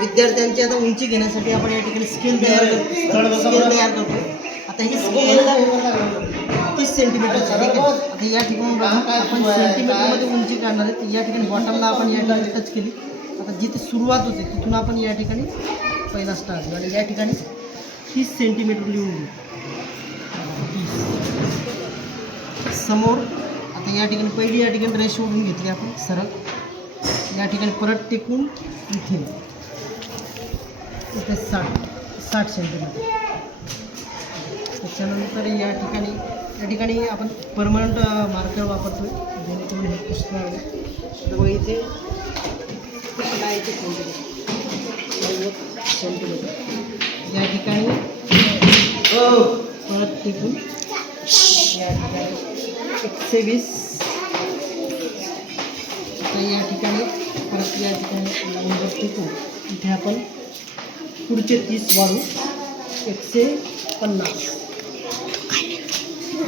विद्यार्थ्यांची आता उंची घेण्यासाठी आपण या ठिकाणी स्केल तयार करतो. आता ही स्केल 30 सेंटीमीटरची आहे. आता या ठिकाणी बघा आपण सेंटीमीटरमध्ये उंची काढणार आहे. तर या ठिकाणी बॉटमला आपण या ठिकाणी टच केली. आता जिथे सुरुवात होते तिथून आपण या ठिकाणी पहिला स्टार्ट आणि या ठिकाणी 30 सेंटीमीटर लिहून घेऊ समोर. आता या ठिकाणी पहिली या ठिकाणी रेष ओढून घेतली आपण सरळ. या ठिकाणी परत टेकून इथे 60 सेंटीमीटर. त्याच्यानंतर या ठिकाणी आपण परमनंट मार्कर वापरतो आहे जेणेकरून हे पुसणार नाही. तर बघा इथे 90 सेंटीमीटर या ठिकाणी परत टिकून या ठिकाणी 120. तर या ठिकाणी परत या ठिकाणी टिकून इथे आपण पुढचे 30 वाढू 150.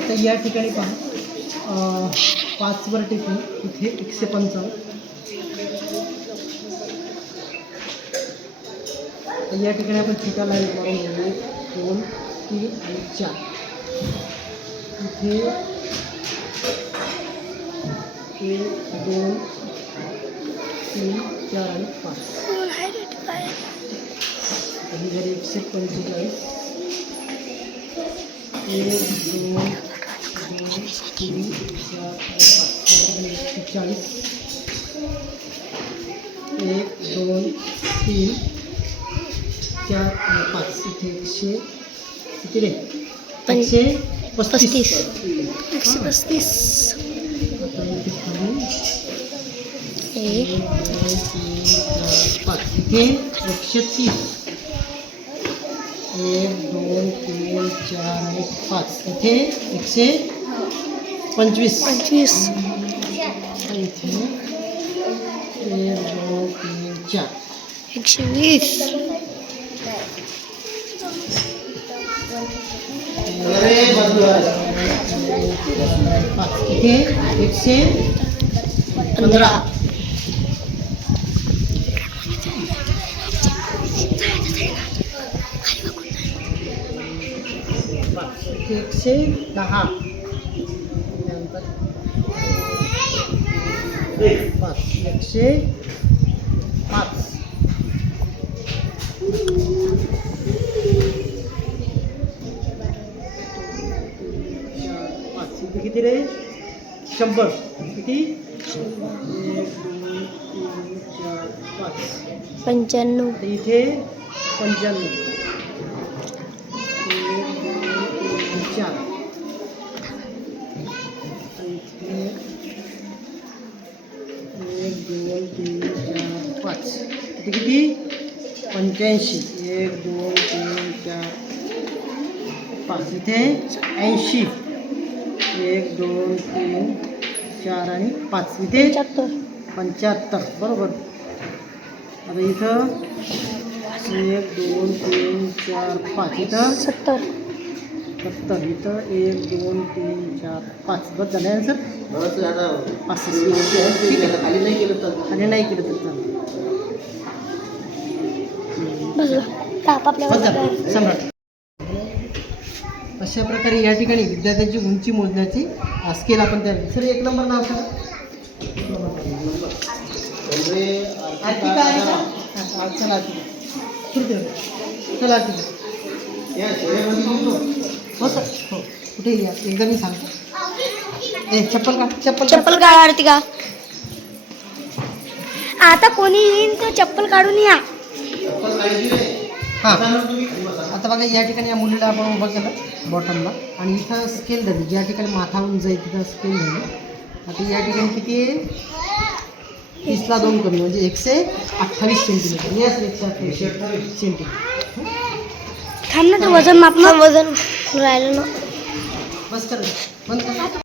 तर या ठिकाणी पहा 5 वर टिकून इथे 155. तर या ठिकाणी आपण छोटा लाईन मारून घेऊ 1 2 3 आणि 4. इथे 1 2 3 4 आणि 5. ही झाली 145. 1 2 3 4 5 140. 1 2 3 4 आणि 5 इथे 100 किती रे 135. 135. आता इथे खाली 1 2 3 4 5 इथे 130. 1 2 3 4 आणि 5 इथे 125. इथे 1 2 3 4 120. 5 इथे 115. 110. त्यानंतर 5 105. 5 इथे किती रे 100. किती 1 2 3 4 5 95. इथे 95. 4 इथे 1 2 3 4 5 इथे किती 85. 1 2 3 4 5 इथे 80. 1 2 3 4 आणि 5 इथे 75. बरोबर. आता इथं 1 2 3 4 5 इथं 70. इथं 1 2 3 4 5 बस झालं आहे सर. 5 खाली नाही केलं तर चालेल. सम्राट. अशा प्रकारे या ठिकाणी विद्यार्थ्यांची उंची मोजण्याची स्केल आपण तयार केली. सर 1 नंबर नाव सांगा. चला हो सर हो कुठे या एकदा मी सांगतो. चप्पल काढा आरतिका. आता कोणी येईन तर चप्पल काढून या. हां आता बघा या ठिकाणी या मुलीला आपण उभं केलं बॉटमला आणि इथं स्केल धरली. ज्या ठिकाणी माथावून जाईल तिथं स्केल धरली. आता या ठिकाणी किती आहे 30ला 2 कमी म्हणजे 128 सेंटीमीटर. Yes 128 centimetre. थांब ना ते वजन मापणं वजन राहिलं ना. बस कर बंद कर.